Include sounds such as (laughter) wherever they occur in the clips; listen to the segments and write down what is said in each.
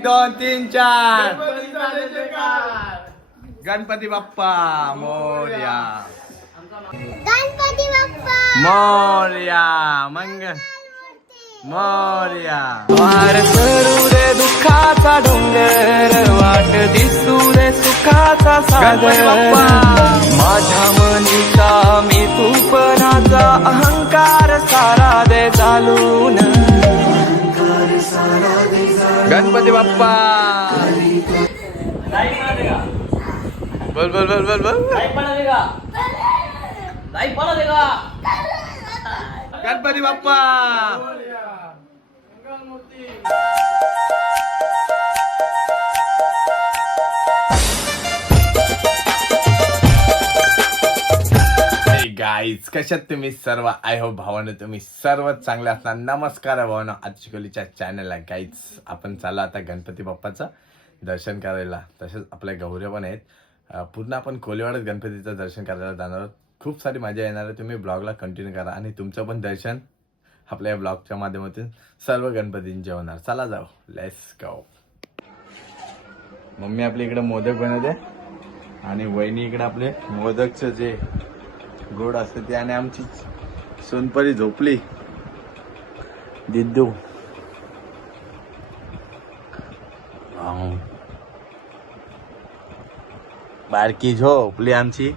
एक दोन तीन चार. गणपती बाप्पा मोर्या. गणपती बाप्पा. मोर्या मंग मोर्या. वार करू रे दुःखाचा डोंगर वाट दिसू रे सुखाचा सागर. बाप्पा. माझ्या मनीचा मी तूपणाचा अहंकार सारा दे चालून. गणपती बाप्पा. बोल बोल बोल बोल बोल. गणपती बाप्पा. गाईज कशात तुम्ही सर्व? आय हो भावानं तुम्ही सर्व चांगले असणार. नमस्कार भावानं आज चिकोलीच्या चॅनलला गाईज आपण चाललो आता गणपती बाप्पाचं दर्शन करायला. तसेच आपल्या गौऱ्या पण आहेत. पूर्ण आपण कोलेवाड्यात गणपतीचं दर्शन करायला जाणार आहोत. खूप सारी मजा येणार आहे. तुम्ही ब्लॉगला कंटिन्यू करा आणि तुमचं पण दर्शन आपल्या या ब्लॉगच्या माध्यमातून सर्व गणपतींचे होणार चला जाऊ. लेस गो मम्मी आपल्या इकडे मोदक बनवते आणि वहिनी इकडे आपले मोदकचं जे गोड असते ते आणि आमची सोनपरी झोपली. दिद्दू. बारकी झोपली आमची.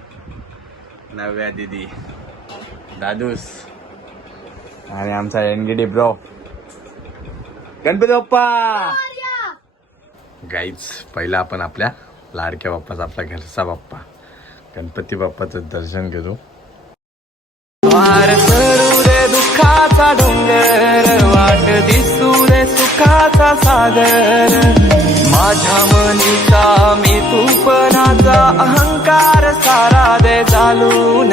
नव्या दिदी. दादूस. आणि आमचा एनगिडी ब्रो. गणपती बाप्पा! गाईच पहिला आपण आपल्या लाडक्या बाप्पाचा आपला घरचा बाप्पा. गणपती बाप्पाचं दर्शन घेतो. वार करू रे दुःखाचा डोंगर वाट दिसू रे सुखाचा सागर. माझ्या मनीचा मी तूपणाचा अहंकार सारा दे चालून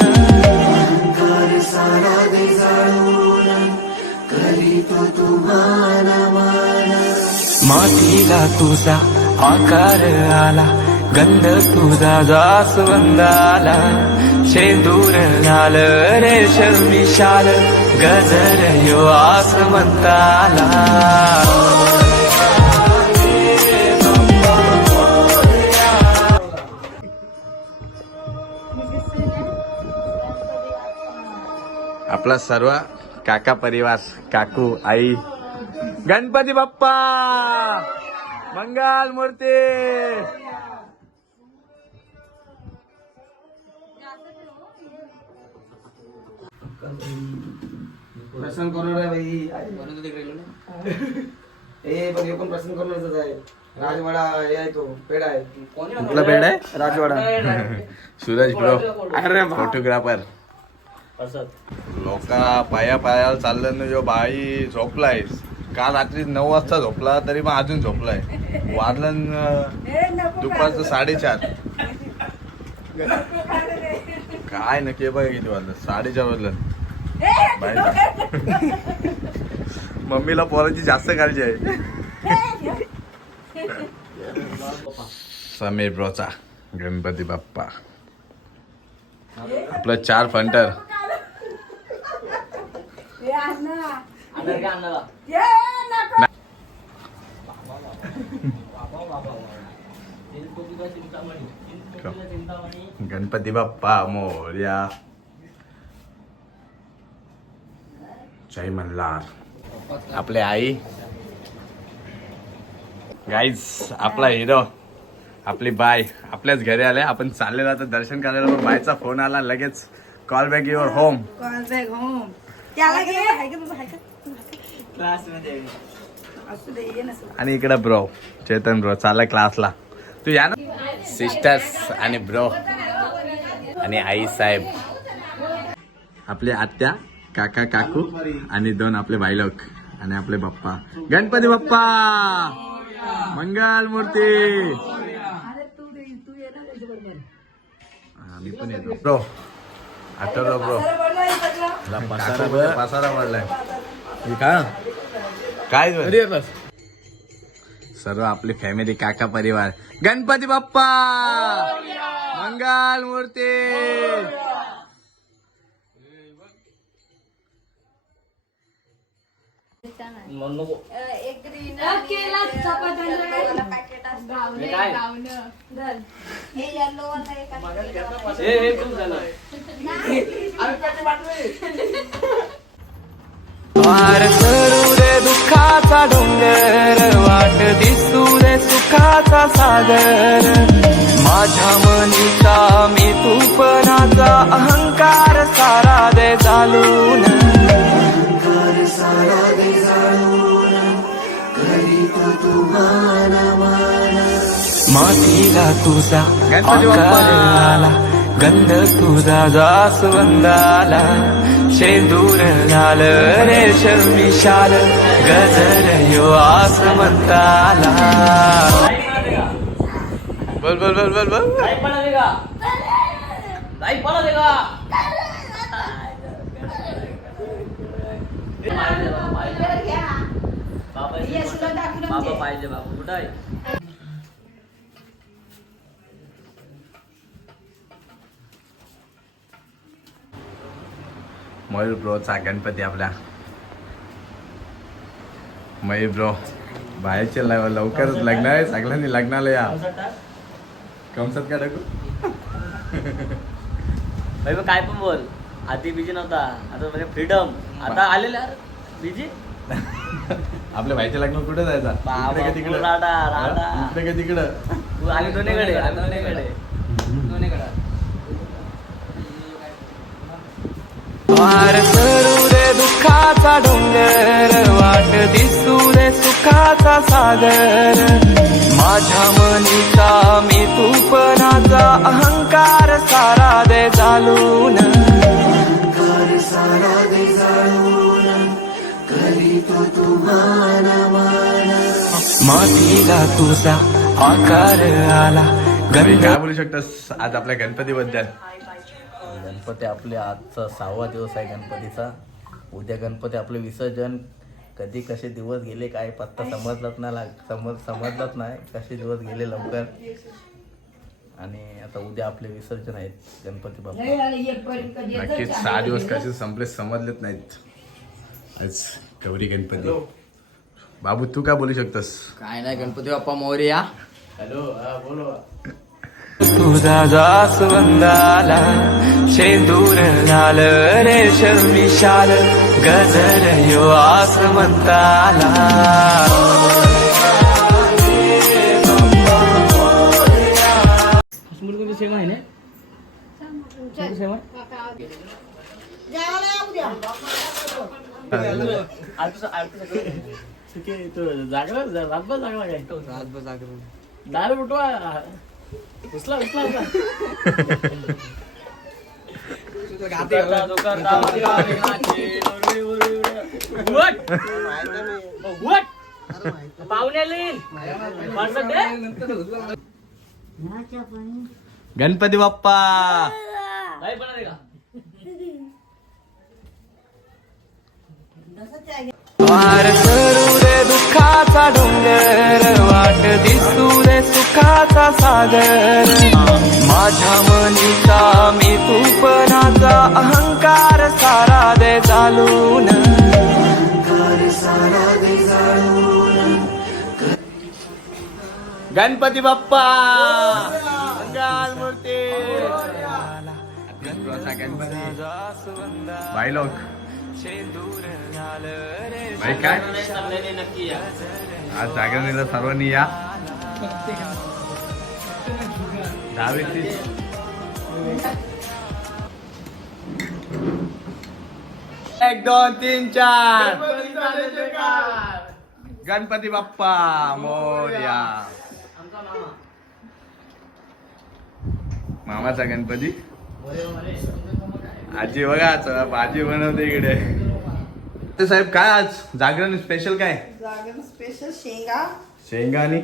मातीला तुझा आकार आला गंध तुझा जास्वंदाला. शेंदूर लाल रेशम विशाल गजर यो आस म्हणताला आपला सर्व काका परिवार काकू आई गणपती बाप्पा मंगल मूर्ती. करोड आहे भाई ए पण हे पण प्रसन्न करोडच आहे. राजवाडा हे आहे तो पेड आहे. कुठला बेड आहे? राजवाडा. सूरज ब्रो अरे फोटोग्राफर लोका पाया पायाला चाललं ना जो बाई झोपलाय. काल रात्री नऊ वाजता झोपला तरी पण अजून झोपलाय. वाजलं दुपारचं साडेचार. काय नक्की बघा किती वाजलं? साडेचार वाजलं. मम्मीला पोराची जास्त काळजी आहे. समीर ब्रोचा गणपती बाप्पा. आपलं चार फंटर. गणपती बाप्पा मोर्या. जय मल्हार. आपले आई. गाईज आपला हिरो आपली बाय आपल्याच घरी आले. आपण चाललेलो आता दर्शन करायला पण बायचा फोन आला लगेच call back your home Call back home. त्याला घे. हाय का तुझं, हाय का? असू दे, ये ना सर. आणि इकडे ब्रो चेतन ब्रो चालला क्लासला तू या ना. सिस्टर्स आणि ब्रो आणि आई साहेब. आपले आत्या. काका काकू आणि दोन आपले बायलोक आणि आपले बाप्पा. गणपती बाप्पा! मंगल मूर्ती हा, मी पण येतो. ब्रो आठवलं ब्रो पसारा पसारा वाढलाय काय? सर्व आपली फॅमिली काका परिवार. गणपती बाप्पा! मंगल मूर्ती एक ग्रीन हे yellow वाला एक आहे. हे हे खूप झालं. वार करू रे दुःखाचा डोंगर वाट दिसू रे सुखाचा सागर. माझ्या मनीचा मी तूपणाचा अहंकार सारा दे चालून. मातीला तुझा. आकार आला गंध तुझा जास्वंदाला. शेंदूर लाल रेशम विशाल गजर यो आसमंताला. बोल बोल बोल बोल बोल. लाइट पडा दे का? लाइट पडा दे का वर घ्या. बाबा हे सुद्धा दाखवून बाबा दे. पाहिजे बाबा कुठं आहे मयूर ब्रोचा गणपती आपल्या मयूर ब्रो बाहेरचे लव- लवकरच लग्न आहे सगळ्यांनी लग्नाला या कमसात का टाकू भाई मग काय पण बोल आधी बिजी नव्हता. आता म्हणजे फ्रीडम. आता आलेले बिजी (laughs) आपल्या भाईच्या लग्न कुठे जायचा? बाबा, इकडे का तिकडं? राडा, राडा. इकडे का तिकडं? तू आली दोन्हीकडे आम्ही दोन्हीकडे. वार करू रे दुःखाचा डोंगर वाट दिसू रे सुखाचा सागर. माझ्या मनीचा मी तूपणाचा अहंकार सारा दे चालून. मातीला तुझा आकार आला. काय बोलू शकतास? आज आपल्या गणपती बद्दल गणपती आपले आजचा सहावा दिवस आहे गणपतीचा. उद्या गणपती आपले विसर्जन. कधी कसे दिवस गेले काय पत्ता समजलाच नाही लाग समज समजलाच नाही. कसे दिवस गेले लवकर? आणि आता उद्या आपले विसर्जन आहेत गणपती बाप्पा. नक्कीच सहा दिवस. कसे संपले समजलेच नाहीत. आज गौरी गणपती. बाबू तू काय बोलू शकतोस? काय नाही गणपती बाप्पा मोर्या तुझा जास्वंदाला शेंदूर लाल रेशम विशाल गजर यो आसमंताला. सेम आहे रातभर जागला काय रातभर उठवा उचला उचला गणपती बाप्पा! नाही पण आहे का? वार करू रे दुःखाचा डोंगर वाट दिसू रे सुखाचा सागर. माझ्या मनीचा मी तूपणाचा अहंकार सारा दे चालून गणपती बाप्पा! मंगल मूर्ती बाय लोक बाय काय? नक्की या आज जागरणीला सर्वांनी या. दहा तीस. एक दोन तीन चार. गणपती बाप्पा मोर्या. मामाचा गणपती. आजी बघा चला भाजी बनवते इकडे. ते साहेब काय आज? जागरण स्पेशल काय? जागरण स्पेशल शेंगा. शेंगा आणि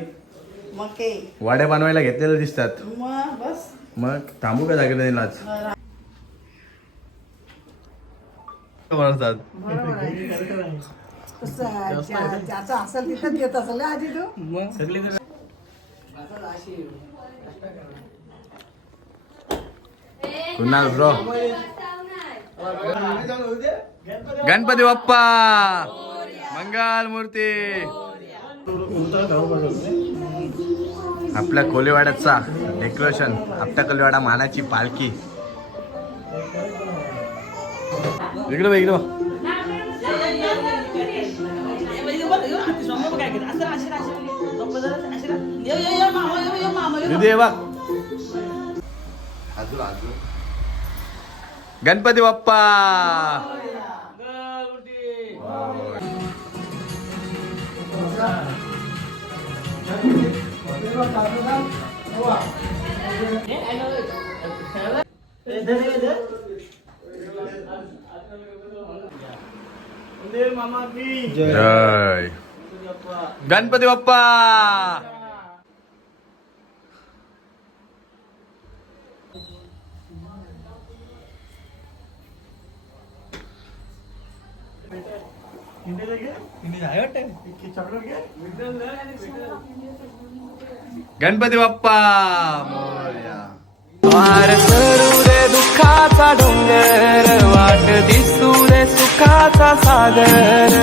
मके. वड्या बनवायला घेतलेल्या दिसतात. मग बस. मग थांबू का जागरण आज? बनवतात. बरोबर आहे कसं आहे, ज्या- ज्याचं असेल तिथं देत असेल ना आधी तू कुणाल ब्रो. गणपती बाप्पा. मंगल मूर्ती. आपल्या कोलेवाड्याचा डेकोरेशन आपल्या कोलेवाडा मानाची पालखी. इकडं बघ, इकडे दीदी हे बघ गणपती बाप्पा जय गणपती बाप्पा गणपती बाप्पा मोरया वार सरू रे दुःखाचा डोंगर वाट दिसू रे सुखाचा सागर.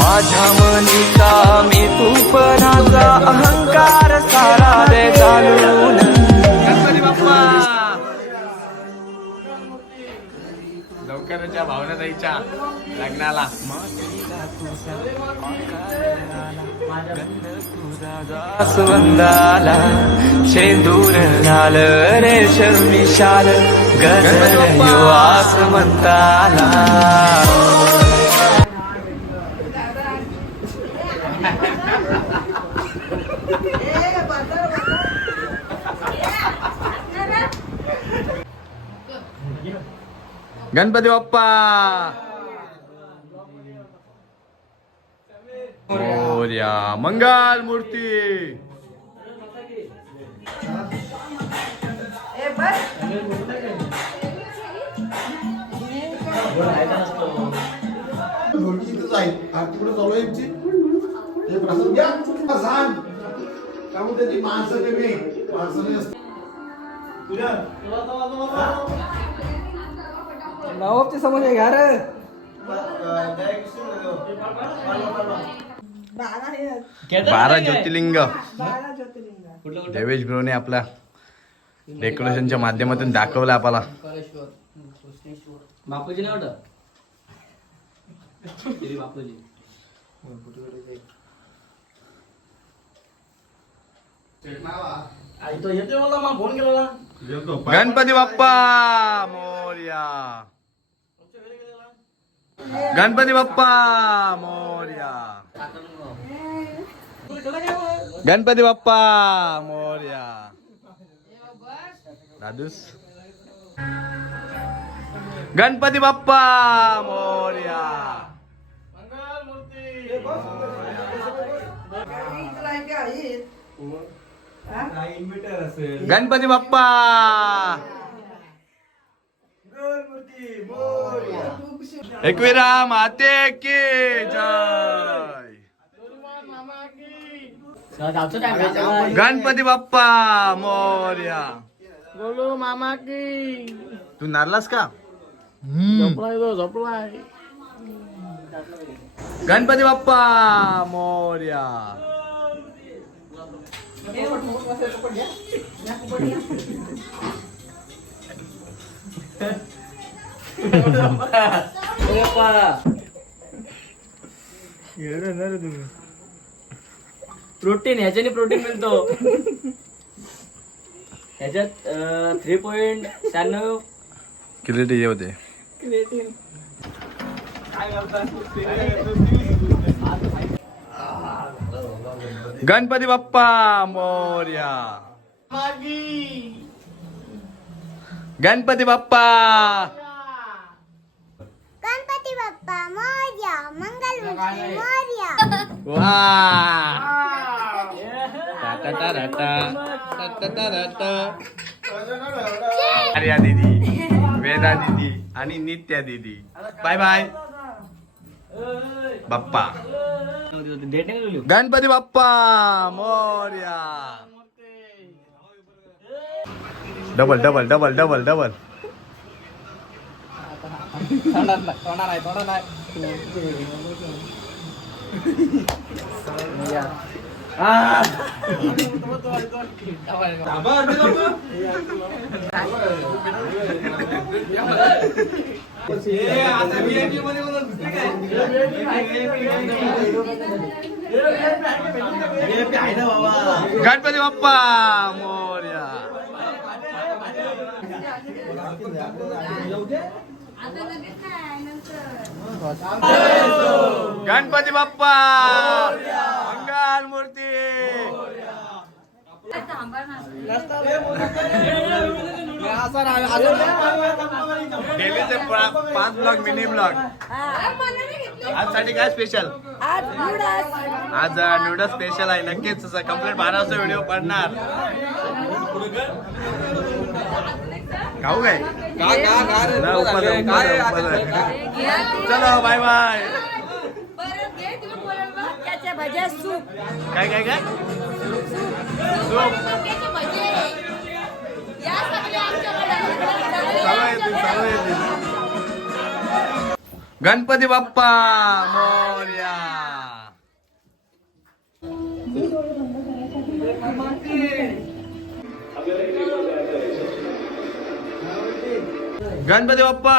माझ्या मनीचा मी तूपणाचा अहंकार सारा दे चालून. लवकरच्या भावना लग्नाला. सुगंधाला शेंदूर लाल रेशम विशाल गजर युवास म्हणताला गणपती बाप्पा! मोर्या मंगल मूर्ती! नवाबची समज आहे. घ्या. रे बारा हे बारा ज्योतिर्लिंग. बारा ज्योतिर्लिंग. देवेश ब्रोने आपल्या डेकोरेशनच्या माध्यमातून दाखवलं आपल्याला. बापूजी तरी बापूजी. आई तो येते मला मग फोन केला ना. गणपती बाप्पा मोर्या. गणपती बाप्पा मोर्या गणपती बाप्पा मोर्या दादूस गणपती बाप्पा मोर्या गणपती बाप्पा एकविरा माते की जय. गणपती बाप्पा मोर्या. बोलू मामा की. तू नारलास का? झोपलाय तो झोपलाय. गणपती बाप्पा मोर्या. (laughs) प्रोटीन ह्याच्याने प्रोटीन मिळतो ह्याच्यात थ्री पॉईंट शहाण्णव किती हे होते गणपती बाप्पा मोर्या गणपती बाप्पा बाप्पा मोर्या मंगलमूर्ती मोर्या वा. आर्या दीदी वेदा दीदी आणि नित्या दीदी bye bye Bappa. Ganpati Bappa Morya double double double double double Ganpati Bappa Morya Ganpati Bappa! Mangal Murti! डेलीचे पाच ब्लॉग मिनी ब्लॉग आज साठी काय स्पेशल आज नूडल्स. स्पेशल आहे. नक्कीच कंप्लीट बारा वाजता व्हिडिओ पडणार. खाऊ काय. चलो बाय बाय. काय काय काय? चालू आहे ते, गणपती बाप्पा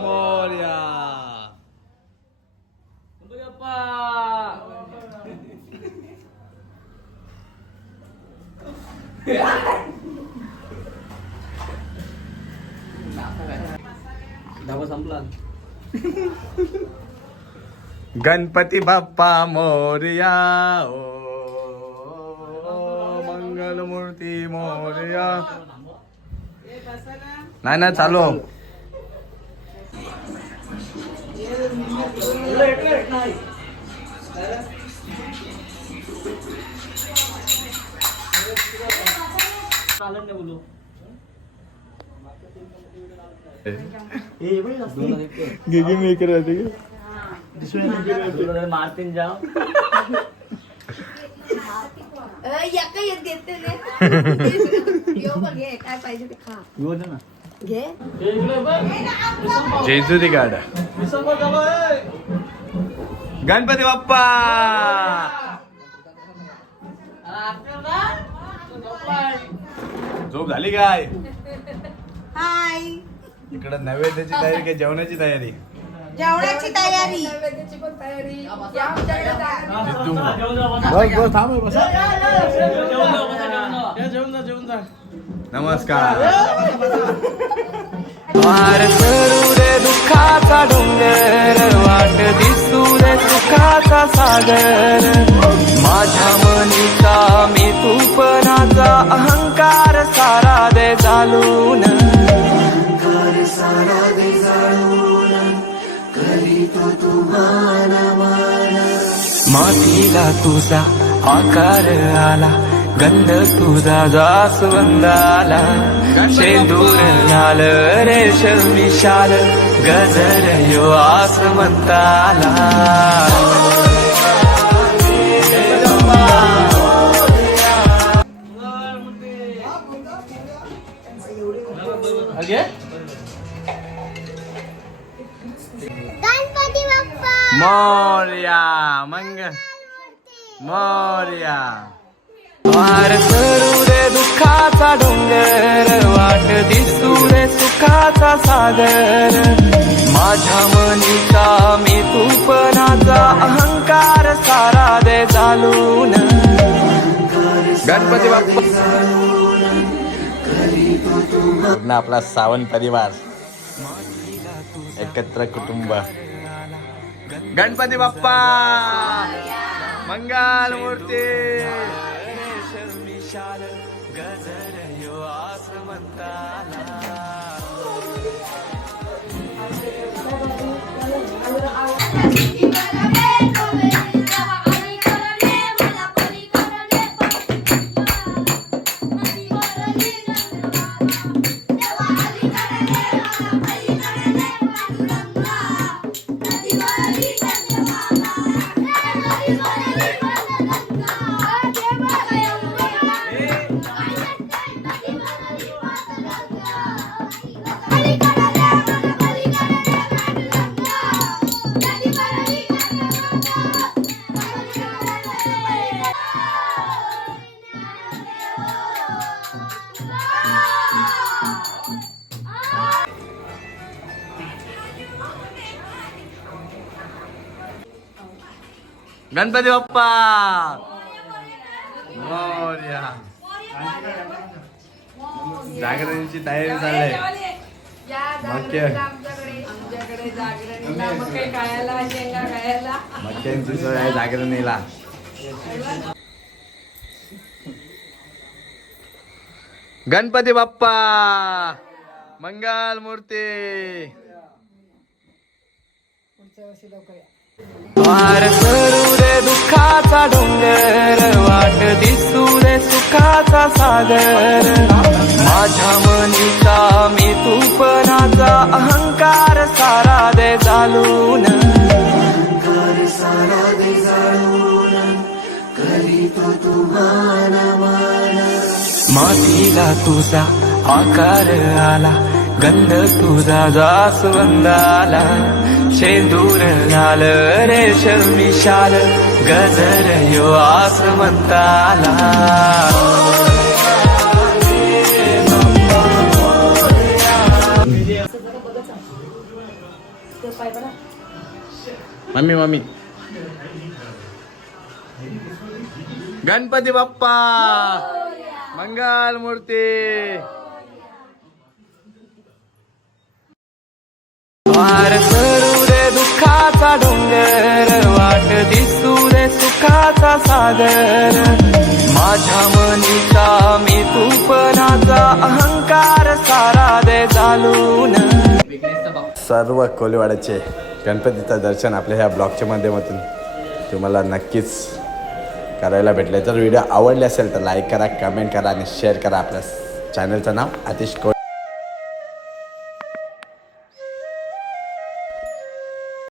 मोर्या गणपती बाप्पा मोर्या धाबा संपला गणपती बाप्पा मोर्या ओ मंगल मूर्ती मोर्या नाही ना चालू चालत नाही बोलू गिगी मेकर मारतीन जाव एका येत घेते ने यो बघ घे काय पाहिजे ते खा घेऊ दे ना घे जेजुरी गाड. गणपती बाप्पा. झोप झाली काय? हाय. इकडे नैवेद्याची तयारी काय जेवणाची तयारी? जेवणाची तयारी. नमस्कार. वार करू रे दुःखाचा डोंगर वाट दिसू रे सुखाचा सागर. माझ्या मनीचा मी तूपणाचा अहंकार सारा दे चालून मातीला तुझा आकार आला गंध तुझा जास्वंदाला शेंदूर लाल रेशम विशाल गजर यो आसमंताला गणपती बाप्पा! मोर्या. वार करू रे दुःखाचा डोंगर वाट दिसू रे सुखाचा सागर. माझ्या मनीचा मी तूपणाचा अहंकार सारा दे चालून. गणपती बाप्पा. आपला सावंत परिवार. एकत्र कुटुंब. गणपती बाप्पा. मंगल मूर्ती विशाल गजर यो आसमंताला गणपती बाप्पा! मोरया. जागरणीची तयारी चालली मक्यांची सोय आहे जागरणीला. गणपती बाप्पा! मंगल मूर्ती! वार करू रे दुःखाचा डोंगर वाट दिसू रे सुखाचा सागर. माझ्या मनीचा मी तूपणाचा अहंकार सारा दे चालून मातीला तुझा आकार आला गंध तुझा जास्वंदाला. शेंदूर लाल रेशम विशाल गजर यो आसमंताला. Mummy mummy. गणपती बाप्पा! मंगल मूर्ती! सुखाचा डोंगर वाट दिसू रे सुखाचा सागर. माझ्या मनीचा मी तूपणाचा अहंकार सारा दे चालून. सर्व कोलीवाड्याचे गणपतीचं दर्शन आपल्या ह्या ब्लॉगच्या माध्यमातून तुम्हाला नक्कीच करायला भेटले जर व्हिडिओ आवडले असेल तर लाईक करा कमेंट करा आणि शेअर करा. आपल्या चॅनलचं नाव आतिश कोल